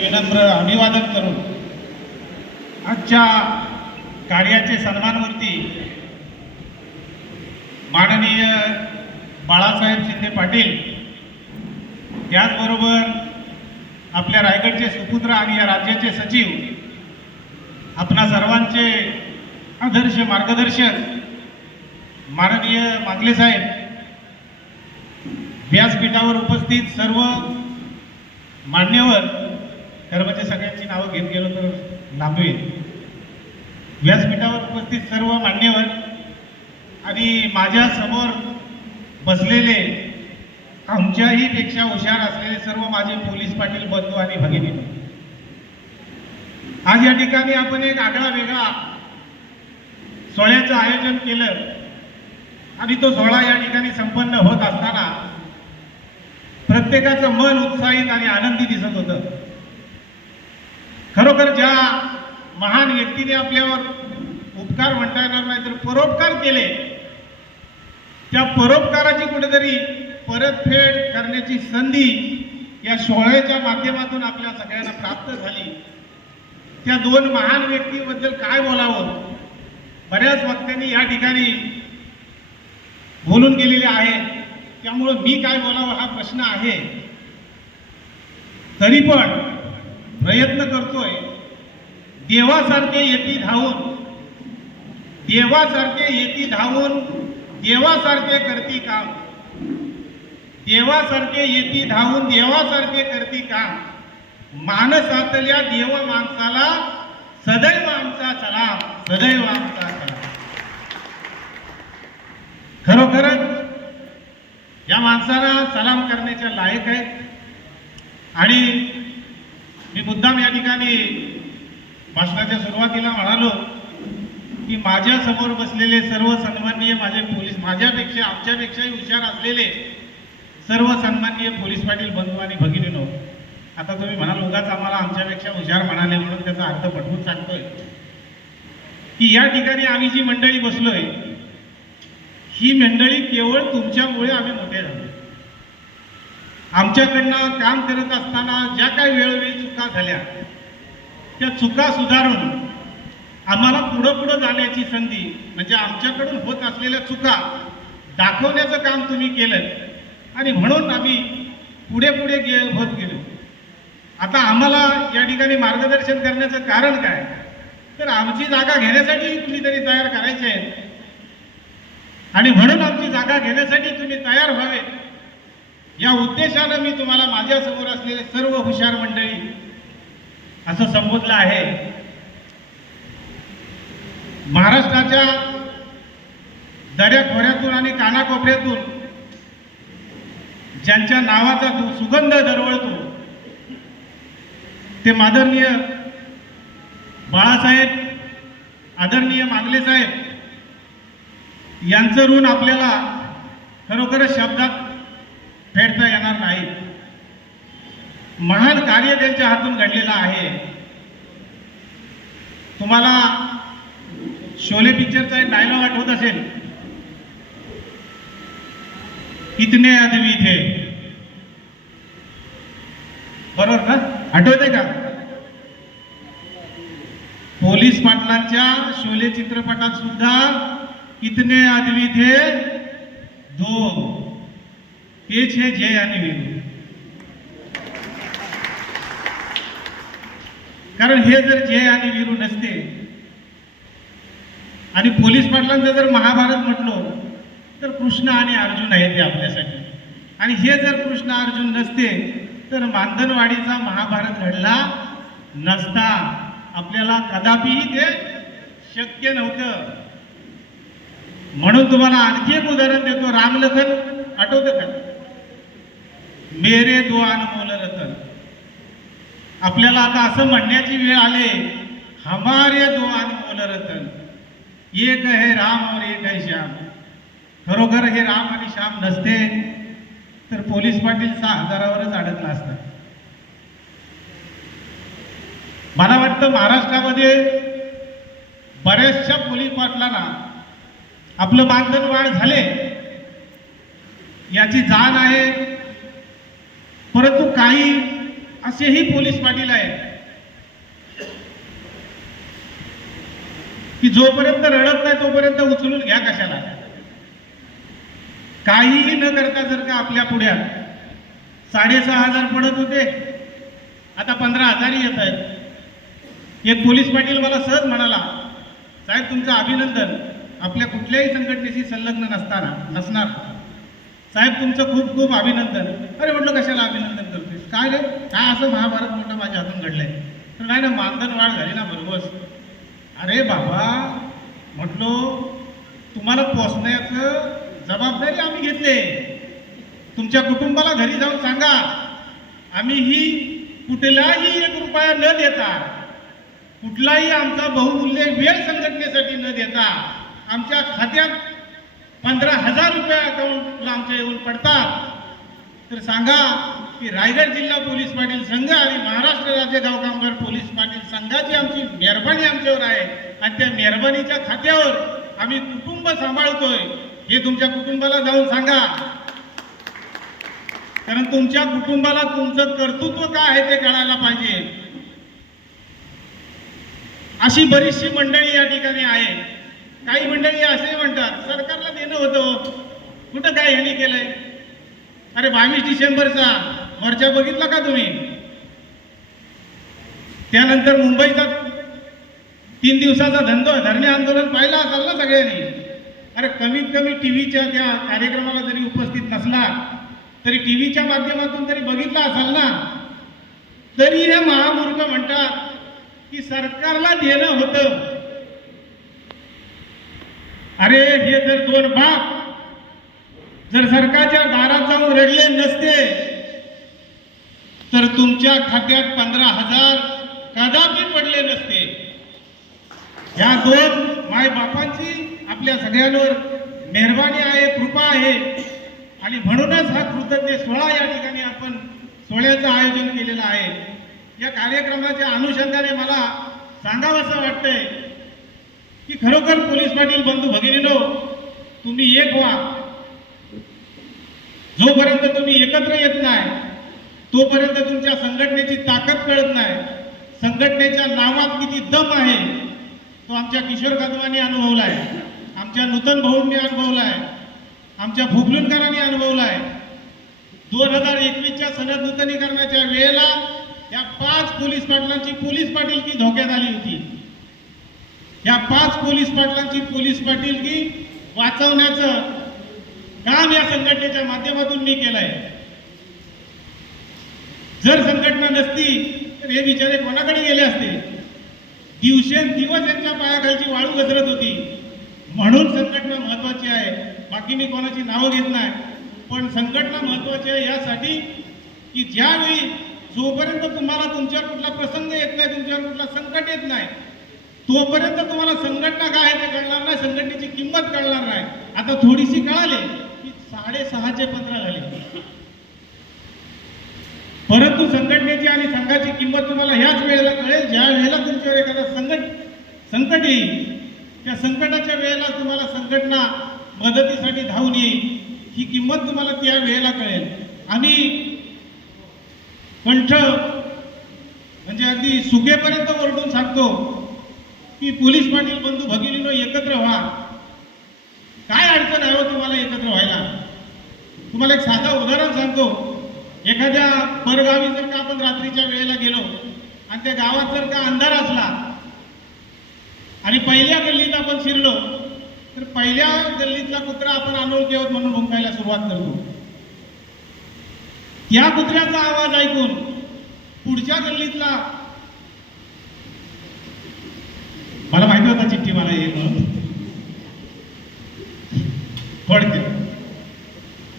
विनम्र अभिवादन करून आजच्या कार्याचे सन्मानमूर्ती माननीय बाळासाहेब शिंदे पाटील, त्याचबरोबर आपल्या रायगडचे सुपुत्र आणि या राज्याचे सचिव, आपणा सर्वांचे आदर्श मार्गदर्शक माननीय मांगले साहेब, व्यासपीठावर उपस्थित सर्व मान्यवर, खरं म्हणजे सगळ्यांची नावं घेत गेलो तर लांबवेल, व्यासपीठावर उपस्थित सर्व मान्यवर आणि माझ्या समोर बसलेले आमच्याही पेक्षा हुशार असलेले सर्व माझे पोलीस पाटील बंधू आणि भगिनी, आज या ठिकाणी आपण एक आगळा वेगळा सोहळ्याचं आयोजन केलं आणि तो सोहळा या ठिकाणी संपन्न होत असताना प्रत्येकाचं मन उत्साहित आणि आनंदी दिसत होतं. खरोखर ज्या महान व्यक्तीने आपल्यावर उपकार म्हणता येणार नाही तर परोपकार केले, त्या परोपकाराची कुठेतरी परतफेड करण्याची संधी या सोहळ्याच्या माध्यमातून आपल्या सगळ्यांना प्राप्त झाली. त्या दोन महान व्यक्तीबद्दल काय बोलावं, बऱ्याच वक्त्यांनी या ठिकाणी बोलून गेलेले आहेत, त्यामुळं मी काय बोलावं हा प्रश्न आहे. तरी पण प्रयत्न करतोय. देवासारखे येती धावून, देवासारखे येती धावून, देवासारखे करती काम, देवासारखे येती धावून, देवासारखे करती काम, मानसातल्या देव माणसाला सदैव आमचा सलाम, सदैव आमचा सलाम. खरोखरच या माणसाला सलाम करण्याच्या लायक आहे. आणि मी मुद्दाम या ठिकाणी भाषणाच्या सुरुवातीला म्हणालो की माझ्या समोर बसलेले सर्व सन्माननीय माझे पोलीस, माझ्यापेक्षा आमच्यापेक्षाही हुशार असलेले सर्व सन्माननीय पोलीस पाटील बंधू आणि भगिनींनो, आता तुम्ही म्हणाल उगाच आम्हाला आमच्यापेक्षा हुशार म्हणाले म्हणून त्याचा अर्थ पटवून सांगतोय की या ठिकाणी आम्ही जी मंडळी बसलोय ही मंडळी केवळ तुमच्यामुळे आम्ही मोठे झालो. आमच्याकडनं काम करत असताना ज्या काही वेळोवेळी चुका झाल्या त्या चुका सुधारून आम्हाला पुढं जाण्याची संधी, म्हणजे आमच्याकडून होत असलेल्या चुका दाखवण्याचं काम तुम्ही केलं आणि म्हणून आम्ही पुढे होत गेलो. आता आम्हाला या ठिकाणी मार्गदर्शन करण्याचं कारण काय, तर आमची जागा घेण्यासाठी तुम्ही तरी तयार करायचे आहेत आणि म्हणून आमची जागा घेण्यासाठी तुम्ही तयार व्हावे या उद्देशानं मी तुम्हाला माझ्यासमोर असलेले सर्व हुशार मंडळी असं संबोधलं आहे. महाराष्ट्राच्या दऱ्याखोऱ्यातून आणि कानाकोपऱ्यातून ज्यांच्या नावाचा सुगंध दरवळतो ते आदरणीय बाळासाहेब, आदरणीय मांगले साहेब यांचं ऋण आपल्याला खरोखरच शब्दात फेडता येणार नाही. महान कार्य त्यांच्या हातून घडलेलं आहे. तुम्हाला शोले पिक्चरचा एक डायलॉग आठवत असेल, इतने आदमी थे, बरोबर ना, आठवतंय का? पोलीस पाटलांच्या शोले चित्रपटात सुद्धा इतने आदमी थे दो, तेच हे जय आणि वीरू. कारण हे जर जय आणि वीरू नसते आणि पोलीस पाटलांचं जर महाभारत म्हटलो तर कृष्ण आणि अर्जुन आहे ते आपल्यासाठी, आणि हे जर कृष्ण अर्जुन नसते तर मानधनवाडीचा महाभारत घडला नसता. आपल्याला कदापिही ते शक्य नव्हतं. म्हणून तुम्हाला आणखी एक उदाहरण देतो. रामलखन आठवतं का? मेरे दो अनमोल रतन. आपल्याला आता असं म्हणण्याची वेळ आले, हमारे दो अनमोल रतन, एक है राम और एक है श्याम. खरोखर हे राम आणि श्याम नसते तर पोलीस पाटील 6,000वरच अडकला असता. मला वाटतं महाराष्ट्रामध्ये बऱ्याचशा पोलीस पाटलांना आपलं मानधन वाढ झाले याची जाण आहे, परंतु काही असेही पोलीस पाटील आहेत की जोपर्यंत रडत नाही तोपर्यंत उचलून घ्या कशाला. काहीही न करता जर का आपल्या पुढ्यात 6,500 पडत होते, आता 15,000 येत आहेत. एक पोलीस पाटील मला सहज म्हणाला, साहेब तुमचं अभिनंदन, आपल्या कुठल्याही संघटनेशी संलग्न नसणार साहेब, तुमचं खूप खूप अभिनंदन. अरे म्हटलं कशाला अभिनंदन करतोस, काय रे काय असं महाभारत मोठं माझ्या हातून घडलंय. तर नाही ना, मानधन वाढ झाली ना बरोबर. अरे बाबा म्हटलो, तुम्हाला पोचण्याचं जबाबदारी आम्ही घेतले. तुमच्या कुटुंबाला घरी जाऊन सांगा, आम्ही ही कुठलाही 1 रुपया न देता, कुठलाही आमचा बहुमूल्य वेळ संघटनेसाठी न देता आमच्या खात्यात 15,000 रुपये अकाउंटला आमच्या येऊन पडतात. तर सांगा की रायगड जिल्हा पोलीस पाटील संघ आणि महाराष्ट्र राज्य गाव कामगार पोलीस पाटील संघाची आमची मेहरबानी आमच्यावर आहे आणि त्या मेहरबानीच्या खात्यावर आम्ही कुटुंब सांभाळतोय हे तुमच्या कुटुंबाला जाऊन सांगा. कारण तुमच्या कुटुंबाला तुमचं कर्तृत्व काय आहे ते कळायला पाहिजे. अशी बरीचशी मंडळी या ठिकाणी आहे. काही मंडळी असे म्हणतात सरकारला देणं होतं, कुठं काय ह्यांनी केलंय. अरे 22 डिसेंबरचा मोर्चा बघितला का तुम्ही? त्यानंतर मुंबईचा 3 दिवसाचा धरणे आंदोलन पाहिलं असाल ना सगळ्यांनी. अरे कमीत कमी टीव्हीच्या त्या कार्यक्रमाला जरी उपस्थित नसला तरी टीव्हीच्या माध्यमातून तरी बघितला असाल ना. तरी हे महामूर्ख म्हणतात की सरकारला देणं होतं. अरे हे जर 2 बाप जर सरकारच्या दारात जाऊन रडले नसते तर तुमच्या खात्यात 15,000 कदापि पडले नसते. या 2 मायबापांची आपल्या सगळ्यांवर मेहरबानी आहे, कृपा आहे आणि म्हणूनच हा कृतज्ञ सोहळा या ठिकाणी आपण सोहळ्याचं आयोजन केलेलं आहे. या कार्यक्रमाच्या अनुषंगाने मला सांगावंसं वाटतंय की खरोखर पोलीस पाटील बंधू भगिनींनो, तुम्ही एक व्हा. जोपर्यंत तुम्ही एकत्र येत नाही तोपर्यंत तुमच्या संघटनेची ताकद कळत नाही. संघटनेच्या नावात किती दम आहे तो आमच्या किशोर कदमांनी अनुभवलाय, आमच्या नूतन भाऊंनी अनुभवलाय, आमच्या भुगलुनकरांनी अनुभवलाय. 2021च्या सनद नूतनीकरणाच्या वेळेला या 5 पोलीस पाटलांची पोलीस पाटीलकी धोक्यात आली होती. या 5 पोलीस पाटलांची पोलीस पाटीलकी वाचवण्याचं काम या संघटनेच्या माध्यमातून मी केलंय. जर संघटना नसती तर हे बिचारे कोणाकडे गेले असते. दिवसेंदिवस यांच्या पायाखालची वाळू घसरत होती. म्हणून संघटना महत्वाची आहे. बाकी मी कोणाची नावं घेत नाही, पण संघटना महत्वाची आहे यासाठी की ज्यावेळी जोपर्यंत तुम्हाला तुमच्यावर कुठला प्रसंग येत नाही, तुमच्यावर कुठला संकट येत नाही, तोपर्यंत तुम्हाला संघटना काय आहे ते कळणार नाही, संघटनेची किंमत कळणार नाही. आता थोडीशी कळाली की 6:30चे 15 झाले, परंतु संघटनेची आणि संघाची किंमत तुम्हाला ह्याच वेळेला कळेल ज्या वेळेला तुमच्यावर एखादा संकट येईल. त्या संकटाच्या वेळेला तुम्हाला संघटना मदतीसाठी धावून येईल. ही किंमत तुम्हाला त्या वेळेला कळेल. आम्ही कंठ म्हणजे अगदी सुकेपर्यंत ओरडून सांगतो की पोलीस पाटील बंधू भगिनींनो एकत्र व्हा. काय अडचण आहे तुम्हाला एकत्र व्हायला? तुम्हाला एक साधं उदाहरण सांगतो. एखाद्या परगावी जर का आपण रात्रीच्या वेळेला गेलो आणि त्या गावात जर का अंधार असला आणि पहिल्या गल्लीत आपण शिरलो तर पहिल्या गल्लीतला कुत्रा आपण अनोळखी आहोत म्हणून भुंकायला सुरुवात करतो. या कुत्र्याचा आवाज ऐकून पुढच्या गल्लीतला, मला माहिती होता चिठ्ठी मला येईल म्हणून,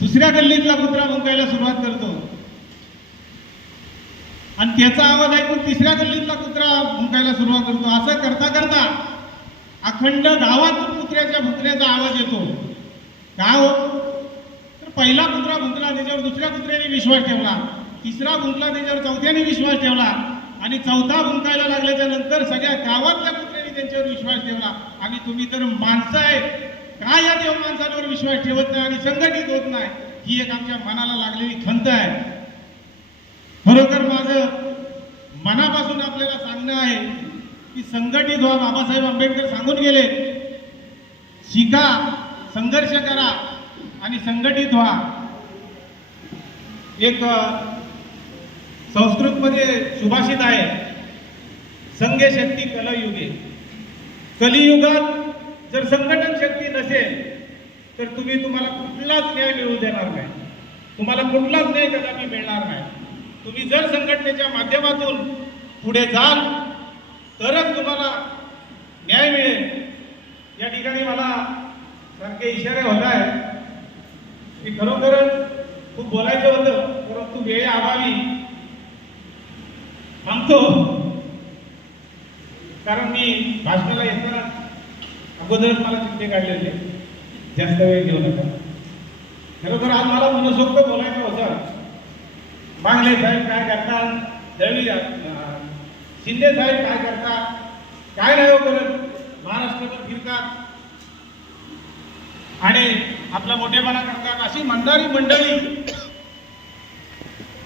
दुसऱ्या गल्लीतला कुत्रा भुंकायला सुरुवात करतो आणि त्याचा आवाज ऐकून तिसऱ्या गल्लीतला कुत्रा भुंकायला सुरुवात करतो. असं करता करता अखंड गावातून कुत्र्याच्या भुंकण्याचा आवाज येतो. का हो? तर पहिला कुत्रा भुंकला, त्याच्यावर दुसऱ्या कुत्र्याने विश्वास ठेवला, तिसरा भुंकला, त्याच्यावर चौथ्याने विश्वास ठेवला आणि चौथा भुंकायला लागल्याच्या नंतर सगळ्या गावातल्या कुत्र्याने त्यांच्यावर विश्वास ठेवला. आणि तुम्ही तर माणसं आहे काय या देव माणसांवर विश्वास ठेवत नाही आणि संघटित होत नाही. ही एक आमच्या मनाला लागलेली खंत आहे. खरोखर माझं मनापासून आपल्याला सांगणं आहे की संघटित व्हा. बाबासाहेब आंबेडकर सांगून गेले, शिका, संघर्ष करा आणि संघटित व्हा. एक संस्कृतमध्ये सुभाषित आहे, संघे शक्ती कलयुगे. कलियुगात जर संघटन शक्ती नसेल तर तुम्हाला कुठलाच न्याय मिळू देणार नाही, तुम्हाला कुठलाच न्याय कदापि मिळणार नाही. तुम्ही जर संघटनेच्या माध्यमातून पुढे जाल तरच तुम्हाला न्याय मिळेल. या ठिकाणी मला सारखे इशारे होत आहेत की खरोखरच खूप बोलायचं होतं, परंतु वेळेअभावी थांबतो. कारण मी भाषणाला येताना अगोदरच मला चिठ्ठी काढले होते, जास्त वेळ घेऊ नका. खरोखर आज मला मनसोक्त बोलायचं होतं. मांगले साहेब काय करतात, दळवी शिंदे साहेब काय करतात, काय नाही हो करत, महाराष्ट्रावर फिरतात आणि आपला मोठेपणा करतात, अशी म्हणणारी मंडळी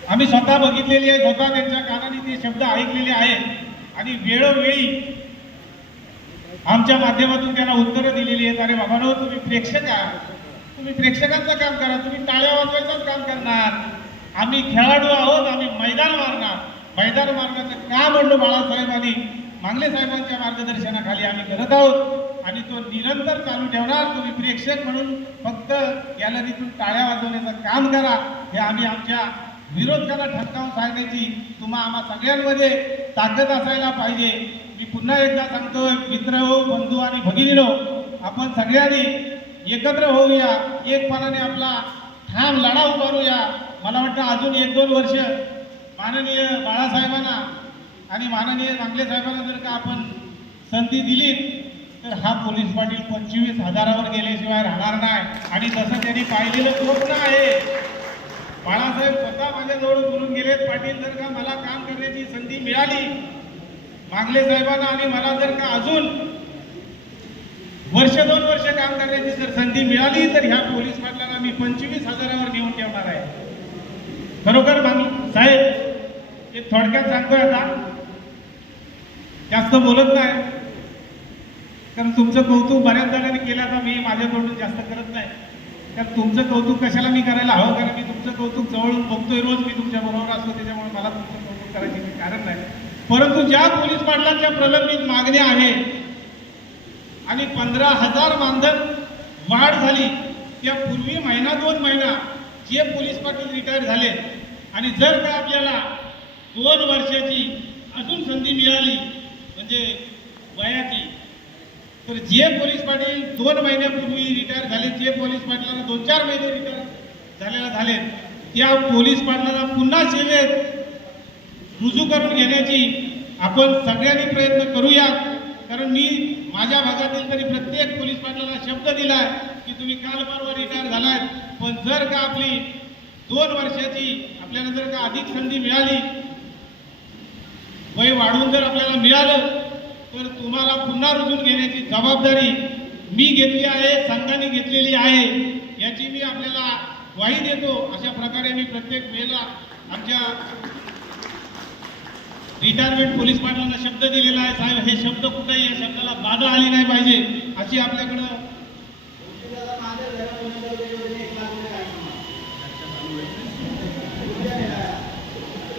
आम्ही स्वतः बघितलेली आहे, स्वतः त्यांच्या कानाने ते शब्द ऐकलेले आहेत आणि वेळोवेळी आमच्या माध्यमातून त्यांना उत्तरं दिलेली आहेत. अरे बाबांनो, तुम्ही प्रेक्षक आहात, तुम्ही प्रेक्षकांचं काम करा, तुम्ही टाळ्या वाजवायचंच काम करणार. आम्ही खेळाडू आहोत, आम्ही मैदान मारणार. मैदान मारण्याचं काम म्हणलो बाळासाहेब आणि मांगले साहेबांच्या मार्गदर्शनाखाली आम्ही करत आहोत आणि तो निरंतर चालू ठेवणार. तुम्ही प्रेक्षक म्हणून फक्त गॅलरीतून टाळ्या वाजवण्याचं काम करा. हे आम्ही आमच्या विरोधकांना ठणकावून सांगायची तुम्हा आम्हा सगळ्यांमध्ये ताकद असायला पाहिजे. मी पुन्हा एकदा सांगतो, मित्र हो, बंधू आणि भगिनीनो, आपण सगळ्यांनी एकत्र होऊया, एकपणाने आपला ठाम लढा उभारूया. मला वाटतं अजून 1-2 वर्ष माननीय बाळासाहेबांना आणि माननीय मांगले साहेबांना जर का आपण संधी दिली तर हा पोलीस पाटील 25,000वर गेल्याशिवाय राहणार नाही. आणि तसं त्यांनी पाहिलेलं स्वप्न आहे. बाळासाहेब स्वतः माझ्याजवळ बोलून गेलेत, पाटील जर का मला काम करण्याची संधी मिळाली, मांगले साहेबांना आणि मला जर का अजून 1-2 वर्ष काम करण्याची जर संधी मिळाली तर ह्या पोलीस पाटलांना मी 25,000वर नेऊन ठेवणार आहे. खरोखर साहेब एक थोडक्यात सांगतोय, आता जास्त बोलत नाही कारण तुमचं कौतुक बऱ्याच जणांनी केलं, आता मी माझ्या तोडून जास्त करत नाही. कारण तुमचं कौतुक कशाला मी करायला हवं, कारण मी तुमचं कौतुक जवळून बघतोय, रोज मी तुमच्या बरोबर असतो, त्याच्यामुळे मला तुमचं कौतुक करायचे कारण नाही. परंतु ज्या पोलीस पाटलांच्या प्रलंबित मागण्या आहेत आणि 15,000 मानधन वाढ झाली, त्या पूर्वी 1-2 महिना जे पोलीस पाटील रिटायर झाले आणि जर का आपल्याला 2 वर्षाची अजून संधी मिळाली म्हणजे वयाची, तर जे पोलीस पाटील 2 महिन्यापूर्वी रिटायर झाले, जे पोलीस पाटलांना 2-4 महिने रिटायर झाले, त्या पोलीस पाटलांना पुन्हा सेवेत रुजू करून घेण्याची आपण सगळ्यांनी प्रयत्न करूया. कारण मी माझ्या भागातील तरी प्रत्येक पोलीस पाटलाला शब्द दिलाय की तुम्ही काल परवा रिटायर झालाय, पण जर का आपली 2 वर्षाची आपल्याला जर का अधिक संधी मिळाली, वय वाढवून जर आपल्याला मिळालं, तर तुम्हाला पुन्हा रुजून घेण्याची जबाबदारी मी घेतली आहे, संघाने घेतलेली आहे, याची मी आपल्याला ग्वाही देतो. अशा प्रकारे मी प्रत्येक वेळेला आमच्या रिटायरमेंट पोलीस पाटलांना शब्द दिलेला आहे. साहेब, हे शब्द कुठेही या शब्दाला बाधा आली नाही पाहिजे अशी आपल्याकडं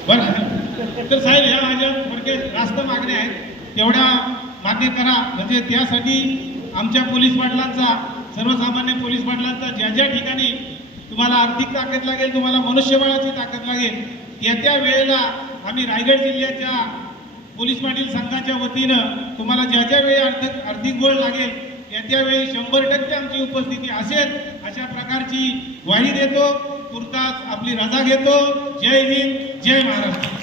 बरं. तर साहेब, ह्या माझ्या थोडक्यात रास्त मागण्या आहेत, तेवढ्या मान्य करा. म्हणजे त्यासाठी आमच्या पोलीस पाटलांचा, सर्वसामान्य पोलीस पाटलांचा ज्या ज्या ठिकाणी तुम्हाला आर्थिक ताकद लागेल, तुम्हाला मनुष्यबळाची ताकद लागेल, येत्या वेळेला आम्ही रायगड जिल्ह्याच्या पोलीस पाटील संघाच्या वतीनं तुम्हाला ज्या ज्या वेळी आर्थिक बळ लागेल, येत्या वेळी 100% आमची उपस्थिती असेल अशा प्रकारची ग्वाही देतो. तुर्तास आपली रजा घेतो. जय हिंद, जय महाराष्ट्र.